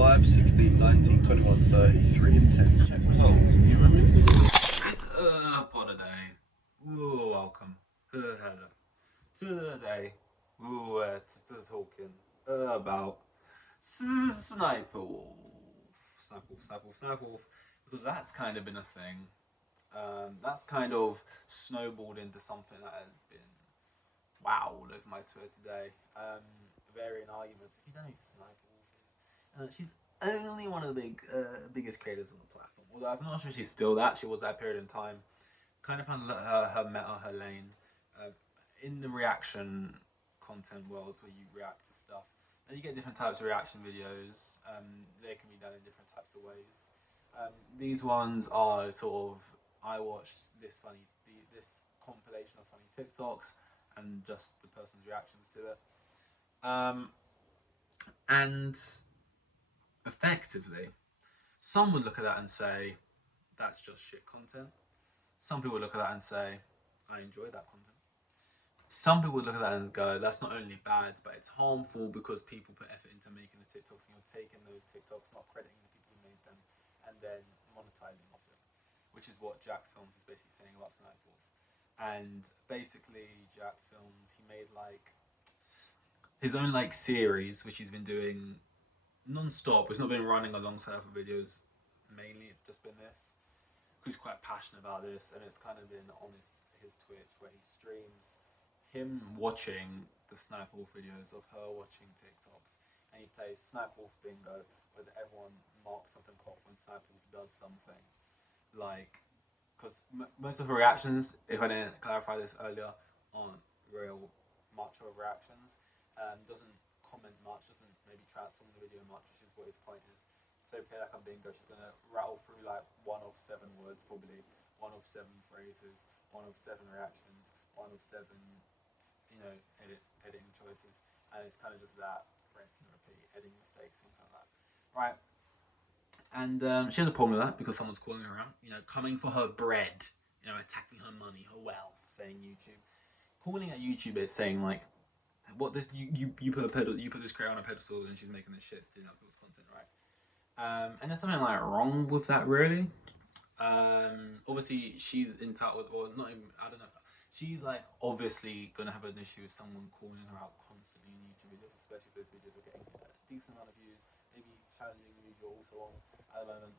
5, 16, 19, 21, 30, 3 and 10. Check results. You remember? It's pod a day. Ooh, welcome. Hello. Today, we're talking about Sssniperwolf. Sniperwolf. Because that's kind of been a thing. That's kind of snowballed into something that has been wow all over my Twitter today. Varying arguments. If you don't know who Sniperwolf is, she's only one of the biggest creators on the platform. Although I'm not sure she's still that. She was that period in time. Kind of found her meta, her lane. In the reaction content world where you react to stuff, and you get different types of reaction videos. They can be done in different types of ways. These ones are sort of, I watched this compilation of funny TikToks and just the person's reactions to it. And effectively, some would look at that and say, that's just shit content. Some people look at that and say, I enjoy that content. Some people look at that and go, that's not only bad, but it's harmful because people put effort into making the TikToks and you're taking those TikToks, not crediting the people who made them, and then monetizing off it, which is what Dddoxxed Films is basically saying about Sniperwolf. And basically, Dddoxxed Films, he made like his own like series, which he's been doing non-stop. It's not been running alongside other videos. Mainly, it's just been this. He's quite passionate about this, and it's kind of been on his Twitch where he streams him watching the Sniperwolf videos of her watching TikToks, and he plays Sniperwolf bingo, where everyone marks something off when Sniperwolf does something. Like, because most of her reactions, if I didn't clarify this earlier, aren't real much of reactions. Doesn't comment much, doesn't maybe transform the video much, which is what his point is. So play like a bingo, she's gonna rattle through like 1 of 7 words, probably 1 of 7 phrases, 1 of 7 reactions, 1 of 7, editing choices, and it's kind of just that, rinse and repeat, editing mistakes, things like that, right? And she has a problem with that because someone's calling her out, coming for her bread, attacking her money, her wealth, saying YouTube, calling at YouTube, it's saying like, what this you put this creator on a pedestal and she's making this shit stealing other people's content, right? And there's something like wrong with that, really. Obviously she's entitled, or not even, I don't know. She's like obviously gonna have an issue with someone calling her out constantly in YouTube videos, especially if those videos are getting a decent amount of views, maybe challenging the views you're also on at the moment.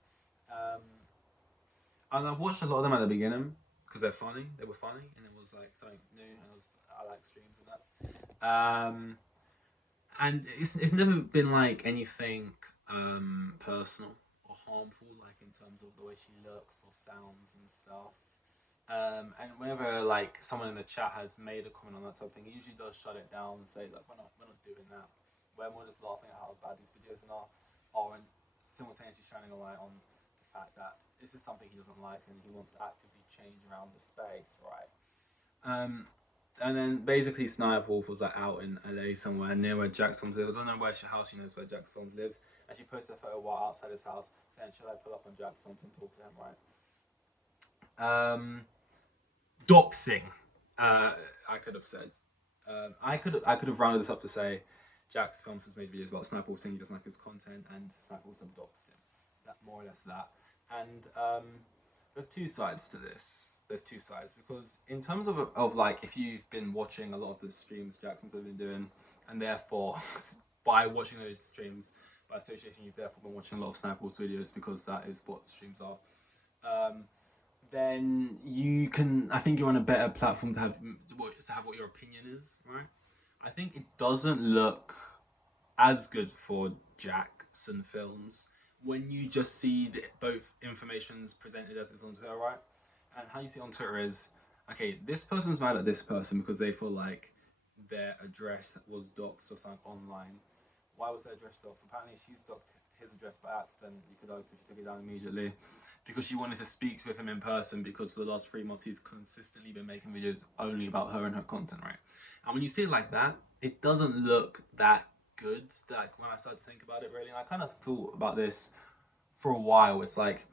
And I've watched a lot of them at the beginning because they're funny. They were funny, and it was like something new. And I like streams and that. And it's never been like anything personal or harmful, like in terms of the way she looks or sounds and stuff. And whenever like someone in the chat has made a comment on that type of thing, he usually does shut it down and say like we're not doing that. We're more just laughing at how bad these videos are, and simultaneously shining a light on the fact that this is something he doesn't like and he wants to actively change around the space, right? And then basically Sniperwolf was like out in LA somewhere near where Dddoxxed Films lives. I don't know how she knows where Dddoxxed Films lives. And she posted a photo while outside his house saying, should I pull up on Dddoxxed Films and talk to him, right? Doxing, I could have said. I could have rounded this up to say Dddoxxed Films has made videos about Sniperwolf saying he doesn't like his content, and Sniperwolf have doxed him. That more or less that. And there's two sides to this. There's two sides, because in terms of like, if you've been watching a lot of the streams Dddoxxed have been doing, and therefore by watching those streams, by association, you've therefore been watching a lot of Sniperwolf's videos because that is what streams are. Then you can, I think you're on a better platform to have what your opinion is, right? I think it doesn't look as good for Dddoxxed Films when you just see both informations presented as it's on Twitter, right? And how you see it on Twitter is, okay, this person's mad at this person because they feel like their address was doxed or something online. Why was their address doxed? Apparently she's doxed his address by accident. You could argue she took it down immediately because she wanted to speak with him in person, because for the last 3 months he's consistently been making videos only about her and her content, right? And when you see it like that, it doesn't look that good. Like when I started to think about it, really, and I kind of thought about this for a while. It's like,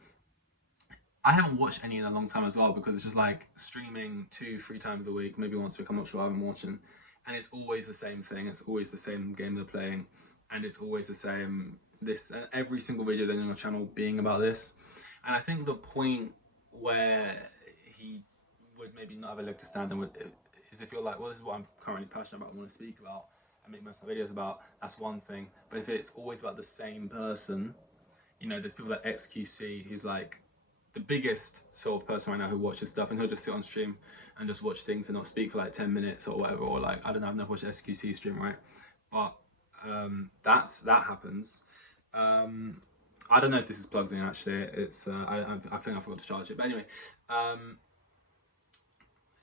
I haven't watched any in a long time as well, because it's just like streaming 2-3 times a week, maybe once a week, I'm not sure, I've been watching, and it's always the same thing, it's always the same game they're playing, and it's always the same this every single video then on your channel being about this. And I think the point where he would maybe not have a leg to stand on is if you're like, well, this is what I'm currently passionate about, I want to speak about and make most of my videos about, that's one thing. But if it's always about the same person, you know, there's people like XQC who's like the biggest sort of person right now who watches stuff, and he'll just sit on stream and just watch things and not speak for like 10 minutes or whatever, or like, I don't know, I've never watched SQC stream, right? But that happens. I don't know if this is plugged in actually. It's I think I forgot to charge it. But anyway,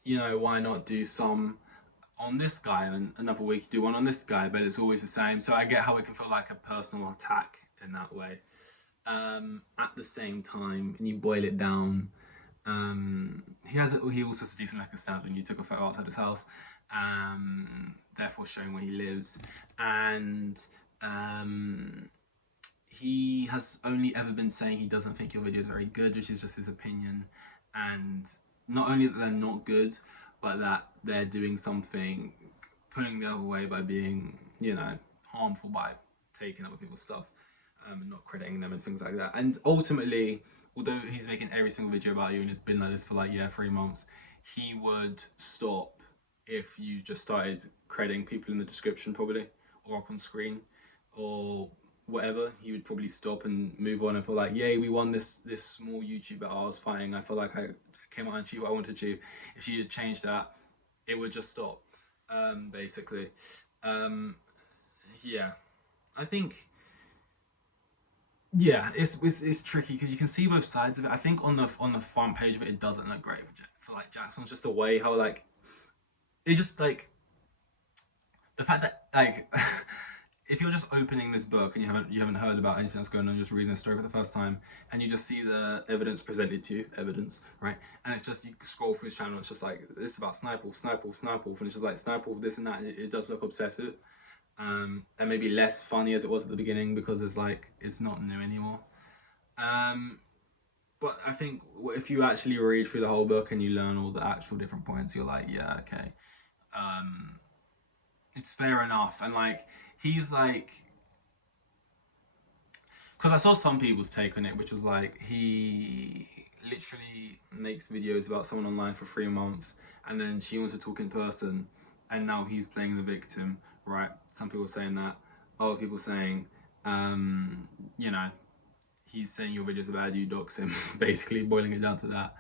you know, why not do some on this guy and another week do one on this guy? But it's always the same. So I get how it can feel like a personal attack in that way. At the same time, and you boil it down, he also has a decent leg to stand when you took a photo outside his house, therefore showing where he lives, and he has only ever been saying he doesn't think your video is very good, which is just his opinion, and not only that they're not good, but that they're doing something, pulling the other way by being, you know, harmful by taking other people's stuff. And not crediting them and things like that. And ultimately, although he's making every single video about you and it's been like this for like 3 months, he would stop if you just started crediting people in the description probably, or up on screen, or whatever. He would probably stop and move on and feel like, yay, we won this small YouTuber I was fighting. I feel like I came out and achieved what I wanted to achieve. If she had changed that, it would just stop, basically. Yeah, I think, yeah, it's tricky because you can see both sides of it. I think on the front page of it, it doesn't look great for like Jackson's, just the way how like it just like the fact that like if you're just opening this book and you haven't heard about anything that's going on, just reading the story for the first time, and you just see the evidence presented to you, right? And it's just, you scroll through his channel, it's just like, this is about Sssniperwolf, and it's just like Sssniperwolf, this and that. It does look obsessive. And maybe less funny as it was at the beginning because it's like, it's not new anymore. But I think if you actually read through the whole book and you learn all the actual different points, you're like, yeah, okay, it's fair enough. And like, he's like, because I saw some people's take on it, which was like, he literally makes videos about someone online for 3 months, and then she wants to talk in person, and now he's playing the victim, right? Some people saying that. Other people saying, you know, he's saying your videos are bad, you dox him, basically boiling it down to that.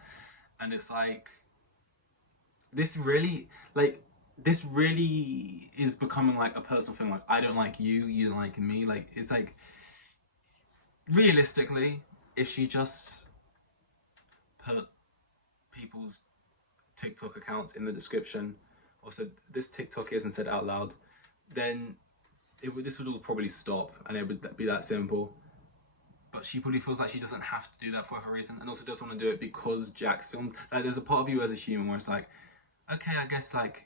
And it's like, this really is becoming like a personal thing. Like, I don't like you, you don't like me. Like, it's like, realistically, if she just put people's TikTok accounts in the description, or said this TikTok isn't said out loud, then this would all probably stop, and it would be that simple. But she probably feels like she doesn't have to do that for whatever reason, and also doesn't want to do it because Jax films. Like, there's a part of you as a human where it's like, okay, I guess like,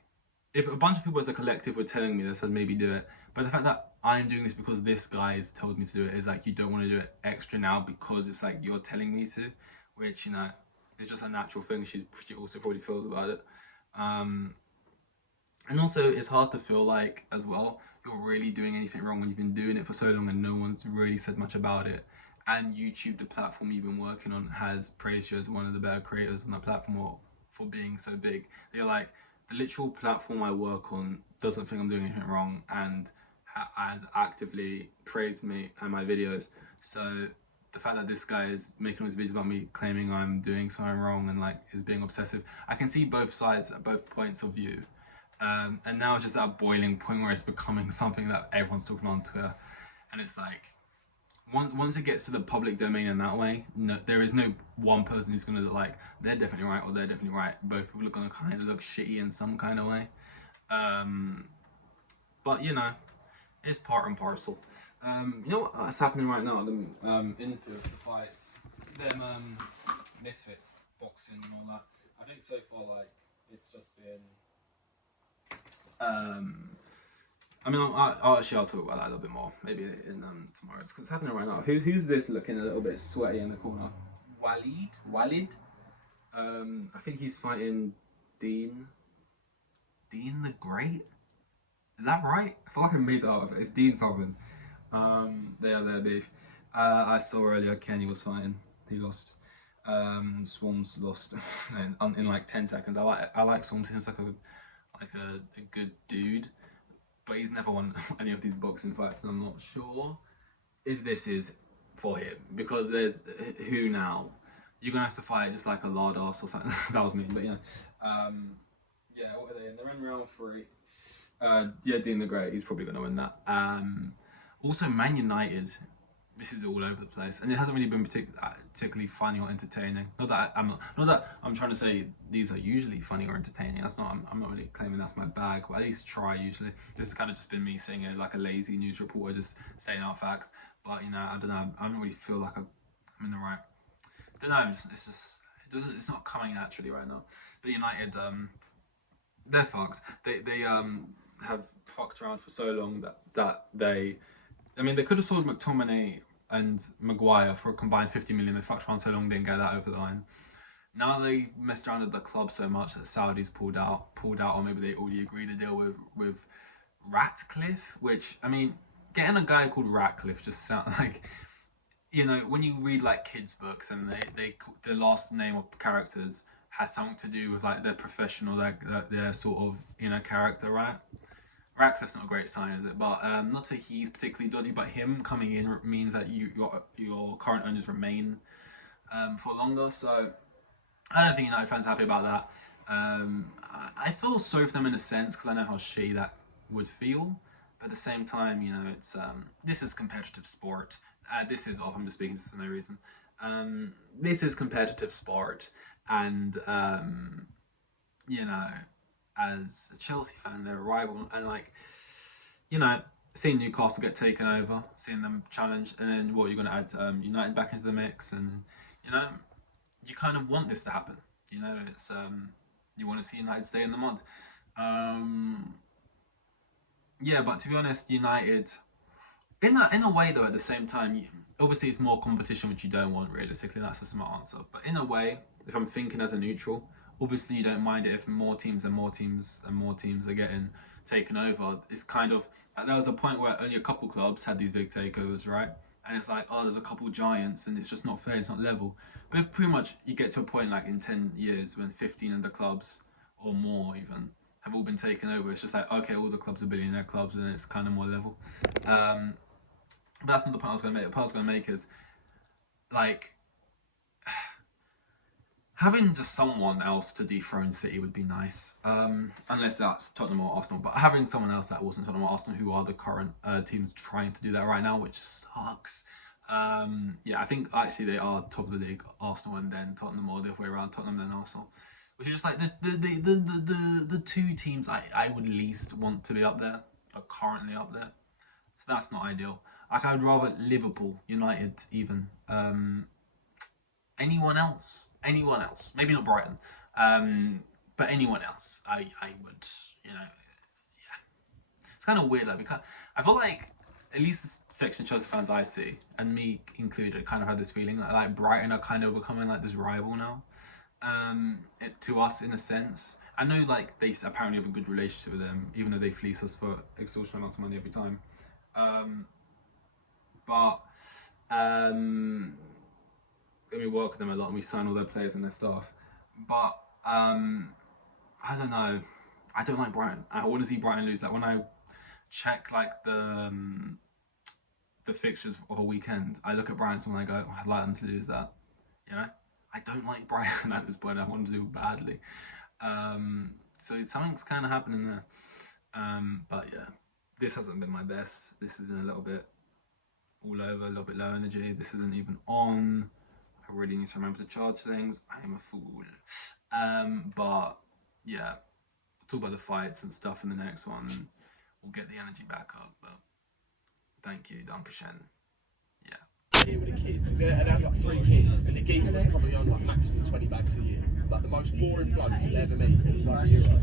if a bunch of people as a collective were telling me this, I'd maybe do it. But the fact that I'm doing this because this guy has told me to do it is like, you don't want to do it extra now because it's like you're telling me to, which, you know, is just a natural thing she also probably feels about it. And also, it's hard to feel like, as well, you're really doing anything wrong when you've been doing it for so long and no one's really said much about it. And YouTube, the platform you've been working on, has praised you as one of the better creators on that platform, or for being so big. They're like, the literal platform I work on doesn't think I'm doing anything wrong and has actively praised me and my videos. So the fact that this guy is making all these videos about me claiming I'm doing something wrong and like is being obsessive, I can see both sides, both points of view. And now it's just at a boiling point where it's becoming something that everyone's talking on Twitter. And it's like, once it gets to the public domain in that way, no, there is no one person who's going to look like they're definitely right or they're definitely right. Both people are going to kind of look shitty in some kind of way. But, you know, it's part and parcel. You know what's happening right now? The infield fights, them misfits boxing and all that. I think so far, like, it's just been. I mean, I'll talk about that a little bit more, maybe in tomorrow. It's happening right now. Who's this looking a little bit sweaty in the corner? Walid? I think he's fighting Dean the Great? Is that right? I feel like I made that up. It's Dean something. They are their beef. I saw earlier Kenny was fighting. He lost. Swarms lost in like 10 seconds. I like Swarms. He seems like a good dude, but he's never won any of these boxing fights, and I'm not sure if this is for him, because there's who now. You're gonna have to fight just like a lard ass or something. That was me, but yeah. Yeah, what are they in? They're in round 3. Yeah, Dean the Great, he's probably gonna win that. Also, Man United, this is all over the place, and it hasn't really been particularly funny or entertaining. Not that I'm trying to say these are usually funny or entertaining. That's not. I'm not really claiming that's my bag, but at least try usually. This has kind of just been me saying it like a lazy news reporter, just stating out facts. But you know, I don't know. I don't really feel like I'm in the right. I don't know. It's not coming naturally right now. But United, they're fucked. They have fucked around for so long that they. I mean, they could have sold McTominay and Maguire for a combined 50 million. They fucked around so long, didn't get that over the line. Now they messed around at the club so much that Saudis pulled out, or maybe they already agreed a deal with Ratcliffe. Which, I mean, getting a guy called Ratcliffe just sounds like, you know, when you read like kids' books and the last name of characters has something to do with like their professional, like their sort of, you know, character, right? Ratcliffe's not a great sign, is it? But not to say he's particularly dodgy, but him coming in means that your current owners remain for longer. So I don't think United fans are happy about that. I feel sorry for them in a sense, because I know how shitty that would feel. But at the same time, you know, it's this is competitive sport. This is I'm just speaking for no reason. This is competitive sport, and you know, as a Chelsea fan, they're a rival, and like, you know, seeing Newcastle get taken over, seeing them challenge, and then what, you're going to add United back into the mix, and you know, you kind of want this to happen. You know, it's you want to see United stay in the mud. Yeah, but to be honest, United, in a way though, at the same time, obviously it's more competition, which you don't want realistically. That's a smart answer. But in a way, if I'm thinking as a neutral, obviously you don't mind it if more teams are getting taken over. It's kind of like, there was a point where only a couple clubs had these big takeovers, right? And it's like, oh, there's a couple giants, and it's just not fair. It's not level. But if pretty much you get to a point like in 10 years when 15 of the clubs or more even have all been taken over, it's just like, okay, all the clubs are billionaire clubs, and it's kind of more level. But that's not the point I was going to make. The point I was going to make is, like, having just someone else to dethrone City would be nice, unless that's Tottenham or Arsenal. But having someone else that wasn't Tottenham or Arsenal, who are the current teams trying to do that right now, which sucks. Yeah, I think actually they are top of the league, Arsenal and then Tottenham, or the other way around, Tottenham then Arsenal. Which is just like the two teams I would least want to be up there are currently up there. So that's not ideal. Like, I would rather Liverpool, United, even. Anyone else, maybe not Brighton, but anyone else, I would, you know, yeah. It's kind of weird, like, because I feel like, at least the section of Chelsea fans I see, and me included, kind of had this feeling that like Brighton are kind of becoming like this rival now, to us in a sense. I know like they apparently have a good relationship with them, even though they fleece us for extortionate amounts of money every time. But we work with them a lot, and we sign all their players and their staff. But I don't know. I don't like Brighton. I want to see Brighton lose. Like, when I check like the fixtures of a weekend, I look at Brighton and I go, oh, I'd like them to lose that. You know, I don't like Brighton at this point. I want them to do badly. So something's kind of happening there. But yeah, this hasn't been my best. This has been a little bit all over, a little bit low energy. This isn't even on. I really need to remember to charge things. I am a fool. But yeah, I'll talk about the fights and stuff in the next one. We'll get the energy back up. But thank you, Dankeschön. Yeah. Here with the kids, and have like 3 kids, and the geezer was probably on like maximum 20 bags a year. Like the most boring bloke you'd ever meet. He was like a Euro.